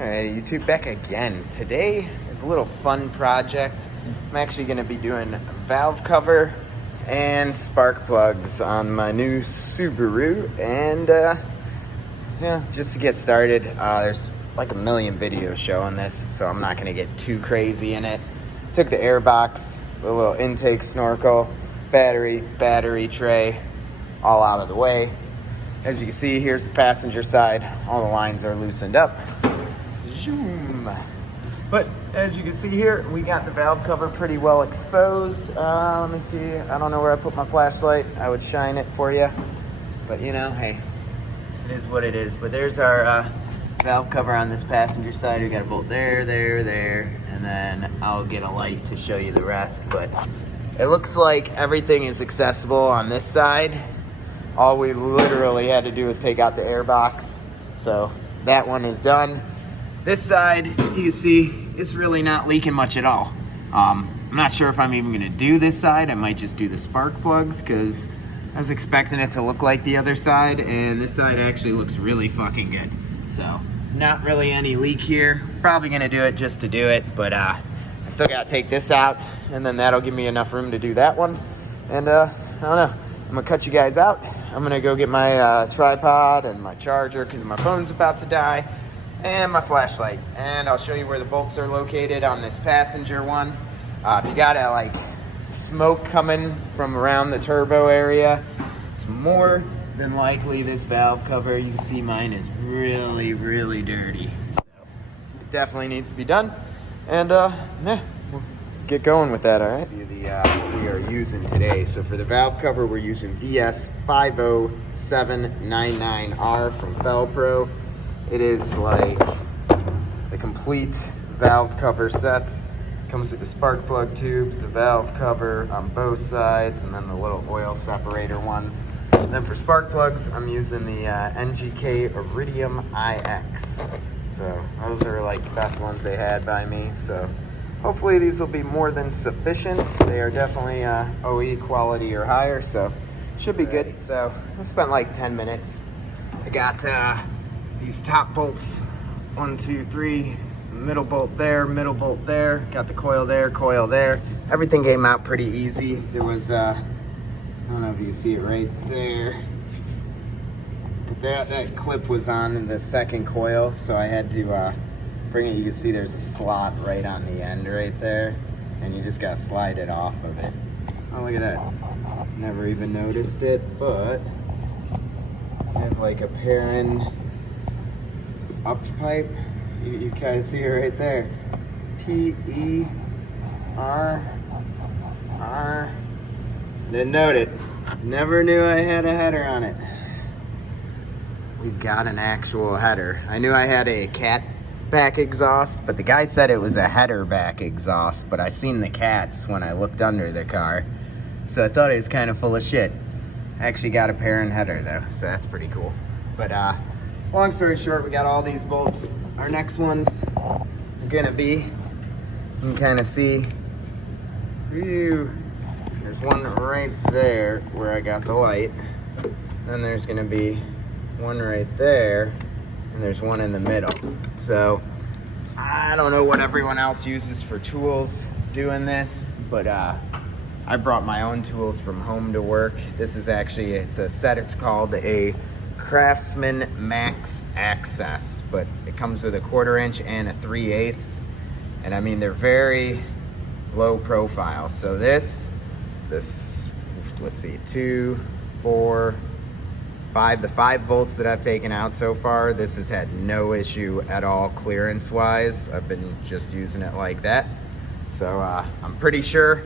Alright, YouTube, back again. Today, a little fun project. I'm actually going to be doing valve cover and spark plugs on my new Subaru. And, just to get started, there's like a million videos showing this, so I'm not going to get too crazy in it. Took the air box, the little intake snorkel, battery tray, all out of the way. As you can see, here's the passenger side. All the lines are loosened up. Zoom. But as you can see here, we got the valve cover pretty well exposed. Let me see. I don't know where I put my flashlight. I would shine it for you. But you know, hey, it is what it is. But there's our valve cover on this passenger side. We got a bolt there, and then I'll get a light to show you the rest. But it looks like everything is accessible on this side. All we literally had to do was take out the air box. So that one is done. This side, you can see, it's really not leaking much at all. I'm not sure if I'm even gonna do this side. I might just do the spark plugs because I was expecting it to look like the other side, and this side actually looks really fucking good. So not really any leak here. Probably gonna do it just to do it, but I still gotta take this out, and then that'll give me enough room to do that one. And I don't know, I'm gonna cut you guys out. I'm gonna go get my tripod and my charger because my phone's about to die, and my flashlight, and I'll show you where the bolts are located on this passenger one. If you got like smoke coming from around the turbo area, it's more than likely this valve cover. You can see mine is really dirty, so it definitely needs to be done. And yeah, we'll get going with that. All right, we are using today. So for the valve cover, we're using VS50799R from Felpro. It is like the complete valve cover set. Comes with the spark plug tubes, the valve cover on both sides, and then the little oil separator ones. And then for spark plugs, I'm using the NGK Iridium IX. So those are like the best ones they had by me. So hopefully these will be more than sufficient. They are definitely OE quality or higher, so should be good. So I spent like 10 minutes. I got these top bolts, 1, 2, 3, middle bolt there, got the coil there. Everything came out pretty easy. There was, I don't know if you can see it right there. That clip was on the second coil, so I had to bring it. You can see there's a slot right on the end right there, and you just gotta slide it off of it. Oh, look at that. Never even noticed it, but I have like a Perrin up pipe. You kind of see it right there. P-E-R-R. Didn't note it. Never knew I had a header on it. We've got an actual header. I knew I had a cat back exhaust, but the guy said it was a header back exhaust, but I seen the cats when I looked under the car, so I thought it was kind of full of shit. I actually got a Perrin header though, so that's pretty cool. But long story short, we got all these bolts. Our next ones are gonna be, you can kind of see, there's one right there where I got the light. Then there's gonna be one right there, and there's one in the middle. So I don't know what everyone else uses for tools doing this, but I brought my own tools from home to work. This is actually, it's a set, it's called a Craftsman Max Access, but it comes with a 1/4 inch and a 3/8, and I mean they're very low profile. So this let's see, 2, 4, 5, the 5 bolts that I've taken out so far, this has had no issue at all clearance wise. I've been just using it like that. So I'm pretty sure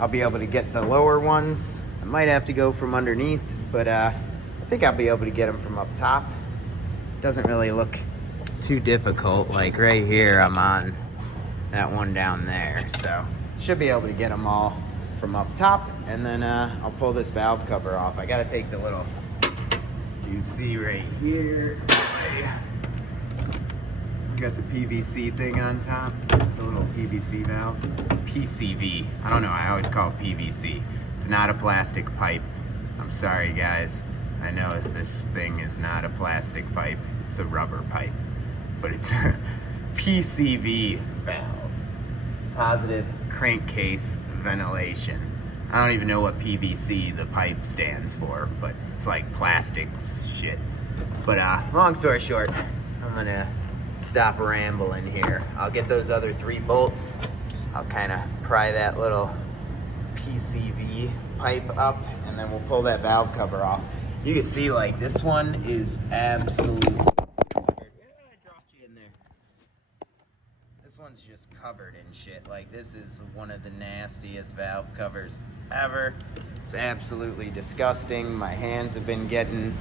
I'll be able to get the lower ones. I might have to go from underneath, but I think I'll be able to get them from up top. Doesn't really look too difficult. Like right here, I'm on that one down there. So should be able to get them all from up top. And then I'll pull this valve cover off. I gotta take the little, you see right here, we got the PVC thing on top, the little PVC valve. PCV, I don't know, I always call it PVC. It's not a plastic pipe. I'm sorry guys. I know this thing is not a plastic pipe, it's a rubber pipe, but it's PCV valve, positive crankcase ventilation. I don't even know what PVC the pipe stands for, but it's like plastics shit. But long story short, I'm gonna stop rambling here. I'll get those other 3 bolts. I'll kind of pry that little PCV pipe up, and then we'll pull that valve cover off. You can see, like, this one is absolutely This one's just covered in shit. Like, this is one of the nastiest valve covers ever. It's absolutely disgusting. My hands have been getting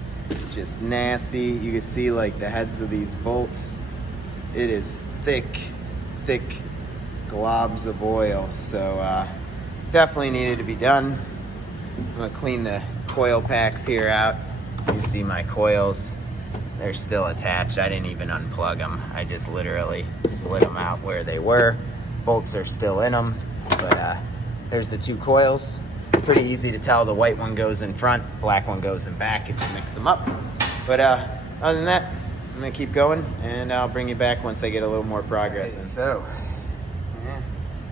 just nasty. You can see, like, the heads of these bolts. It is thick globs of oil. So definitely needed to be done. I'm gonna clean the coil packs here out. You see my coils. They're still attached. I didn't even unplug them. I just literally slid them out where they were. Bolts are still in them, but there's the 2 coils. It's pretty easy to tell. The white one goes in front, black one goes in back if you mix them up. But other than that, I'm gonna keep going, and I'll bring you back once I get a little more progress. And so, yeah,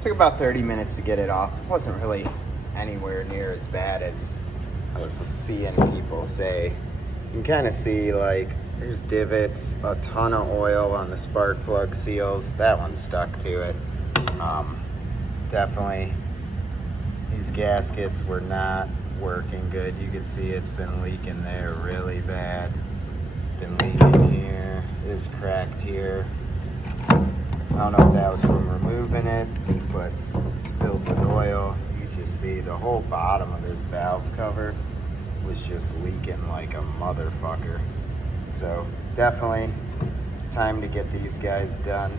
took about 30 minutes to get it off. It wasn't really anywhere near as bad as I was seeing people say. You can kind of see, like, there's divots, a ton of oil on the spark plug seals. That one stuck to it. Definitely, these gaskets were not working good. You can see it's been leaking there really bad. Been leaking here. This cracked here. I don't know if that was from removing it, but it's filled with oil. You just see the whole bottom of this valve cover was just leaking like a motherfucker. So definitely time to get these guys done.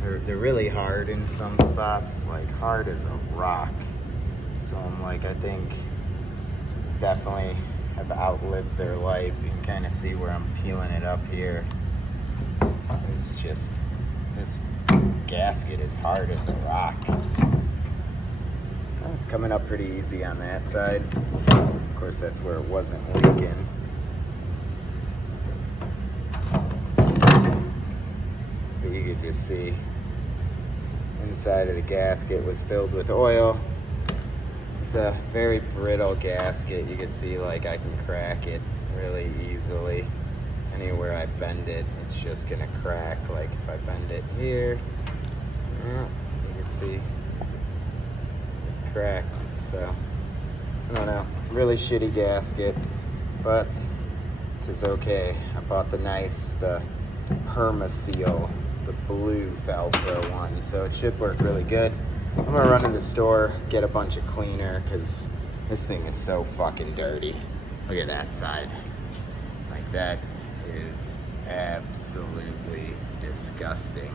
They're really hard in some spots, like hard as a rock. So I'm like, I think definitely have outlived their life. You can kind of see where I'm peeling it up here. It's just, this gasket is hard as a rock. Well, it's coming up pretty easy on that side. Of course, that's where it wasn't leaking. But you could just see inside of the gasket was filled with oil. It's a very brittle gasket. You can see, like, I can crack it really easily. Anywhere I bend it, it's just gonna crack. Like if I bend it here, you can see it's cracked. So I don't know, really shitty gasket, but it is okay. I bought the Perma Seal, the blue Velcro one, so it should work really good. I'm gonna run in the store, get a bunch of cleaner, because this thing is so fucking dirty. Look at that side. Like, that is absolutely disgusting.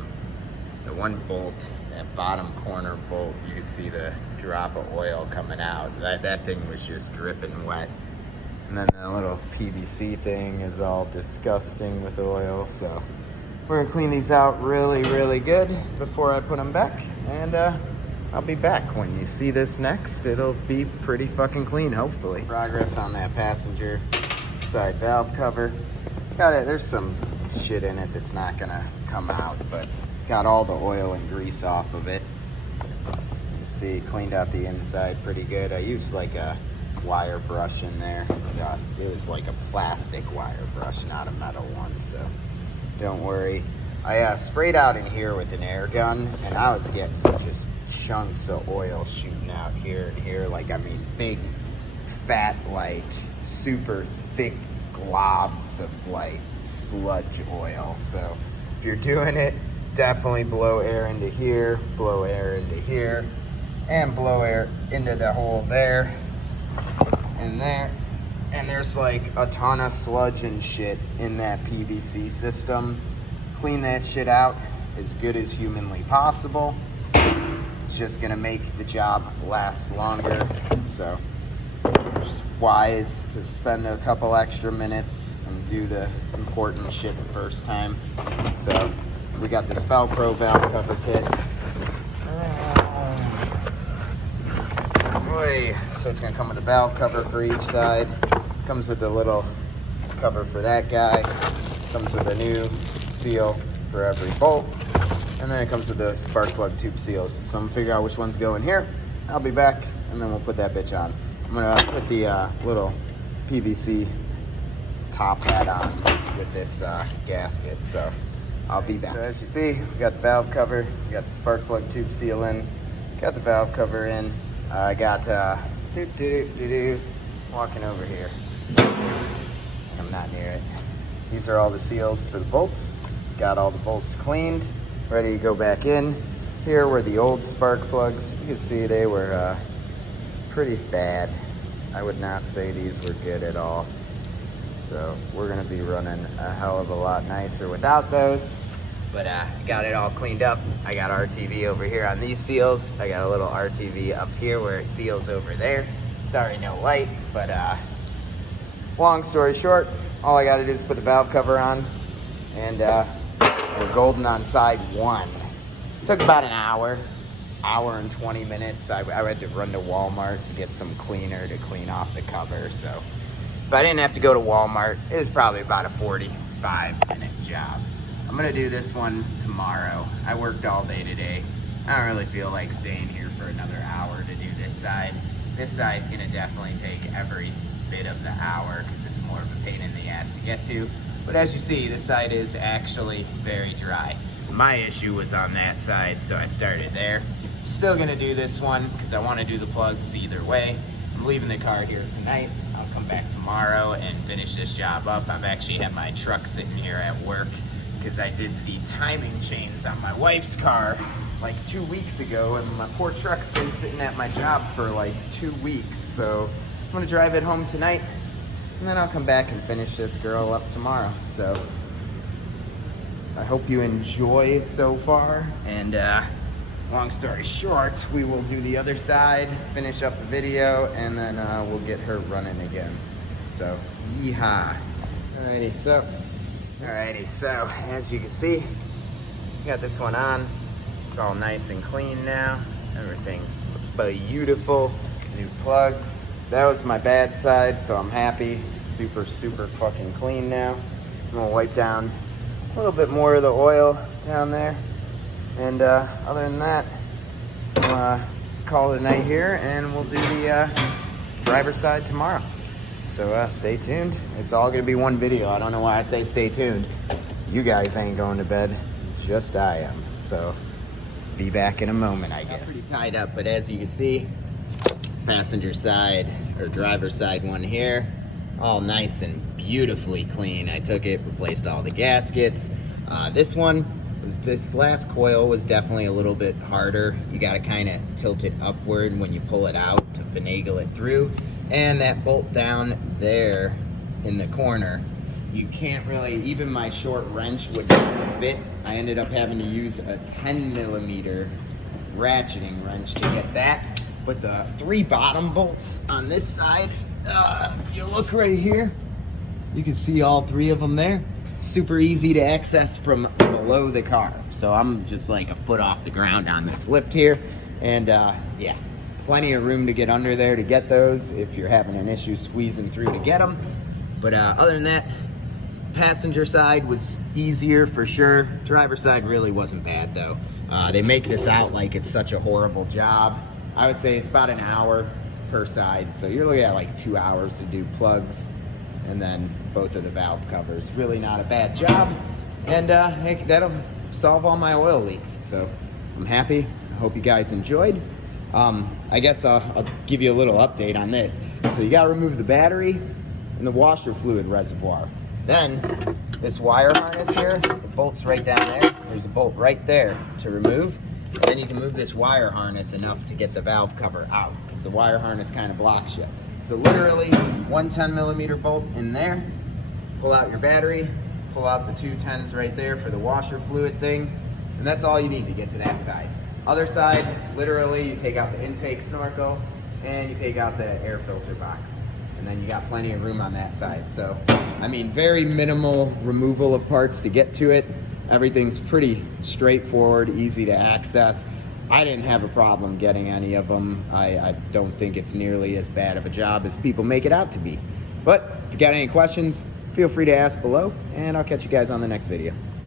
The one bolt, that bottom corner bolt, you can see the drop of oil coming out. That thing was just dripping wet. And then the little PVC thing is all disgusting with oil. So we're gonna clean these out really, really good before I put them back. And I'll be back when you see this next. It'll be pretty fucking clean, hopefully. Some progress on that passenger side valve cover. Got it, there's some shit in it that's not gonna come out, but got all the oil and grease off of it. You see, cleaned out the inside pretty good. I used like a wire brush in there. It was like a plastic wire brush, not a metal one, so don't worry. I sprayed out in here with an air gun, and I was getting just chunks of oil shooting out here and here. Like, I mean, big, fat, like, super thick globs of, like, sludge oil. So if you're doing it, definitely blow air into here, blow air into here, and blow air into the hole there and there. And there's like a ton of sludge and shit in that PVC system. Clean that shit out as good as humanly possible. It's just gonna make the job last longer. So it's wise to spend a couple extra minutes and do the important shit the first time. So we got this Velcro valve cover kit. So it's gonna come with a valve cover for each side. Comes with a little cover for that guy. Comes with a new seal for every bolt. And then it comes with the spark plug tube seals. So I'm gonna figure out which ones go in here. I'll be back, and then we'll put that bitch on. I'm gonna put the little PVC top hat on with this gasket, so I'll be back. So as you see, we got the valve cover, we got the spark plug tube seal in, got the valve cover in. I got walking over here. I'm not near it. These are all the seals for the bolts. Got all the bolts cleaned, ready to go back in. Here were the old spark plugs. You can see they were pretty bad. I would not say these were good at all. So we're gonna be running a hell of a lot nicer without those. But got it all cleaned up. I got RTV over here on these seals. I got a little RTV up here where it seals over there. Sorry, no light, but long story short, all I gotta do is put the valve cover on, and we're golden on side one. Took about an hour and 20 minutes. I had to run to Walmart to get some cleaner to clean off the cover, so if I didn't have to go to Walmart, it was probably about a 45-minute job. I'm gonna do this one tomorrow. I worked all day today. I don't really feel like staying here for another hour to do this side. This side's gonna definitely take every bit of the hour because it's more of a pain in the ass to get to. But as you see, this side is actually very dry. My issue was on that side, so I started there. Still gonna do this one because I wanna do the plugs either way. I'm leaving the car here tonight. I'll come back tomorrow and finish this job up. I've actually had my truck sitting here at work because I did the timing chains on my wife's car like 2 weeks ago, and my poor truck's been sitting at my job for like 2 weeks. So I'm gonna drive it home tonight, and then I'll come back and finish this girl up tomorrow. So I hope you enjoy so far, and long story short, we will do the other side, finish up the video, and then we'll get her running again. So, yeehaw. Alrighty, so as you can see, got this one on. It's all nice and clean now. Everything's beautiful. New plugs. That was my bad side, so I'm happy. It's super, super fucking clean now. I'm gonna wipe down a little bit more of the oil down there. And other than that, we'll call it a night here, and we'll do the driver's side tomorrow. So stay tuned. It's all gonna be one video. I don't know why I say stay tuned. You guys ain't going to bed, just I am. So be back in a moment, I guess. Pretty tied up, but as you can see, passenger side or driver's side one here, all nice and beautifully clean. I took it, replaced all the gaskets. This last coil was definitely a little bit harder. You gotta kind of tilt it upward when you pull it out to finagle it through. And that bolt down there in the corner, you can't really, even my short wrench would not fit. I ended up having to use a 10mm ratcheting wrench to get that. But the 3 bottom bolts on this side, if you look right here, you can see all 3 of them there. Super easy to access from below the car. So I'm just like a foot off the ground on this lift here. And yeah, plenty of room to get under there to get those if you're having an issue squeezing through to get them. But other than that, passenger side was easier for sure. Driver side really wasn't bad though. They make this out like it's such a horrible job. I would say it's about an hour per side. So you're looking at like 2 hours to do plugs and then both of the valve covers. Really not a bad job. And hey, that'll solve all my oil leaks. So I'm happy. I hope you guys enjoyed. I guess I'll give you a little update on this. So you gotta remove the battery and the washer fluid reservoir. Then this wire harness here, the bolt's right down there. There's a bolt right there to remove. And then you can move this wire harness enough to get the valve cover out because the wire harness kind of blocks you. So literally one 10mm bolt in there, pull out your battery, pull out the 2 10s right there for the washer fluid thing, and that's all you need to get to that side. Other side, literally you take out the intake snorkel and you take out the air filter box. And then you got plenty of room on that side. So, I mean, very minimal removal of parts to get to it. Everything's pretty straightforward, easy to access. I didn't have a problem getting any of them. I don't think it's nearly as bad of a job as people make it out to be. But if you got any questions, feel free to ask below, and I'll catch you guys on the next video.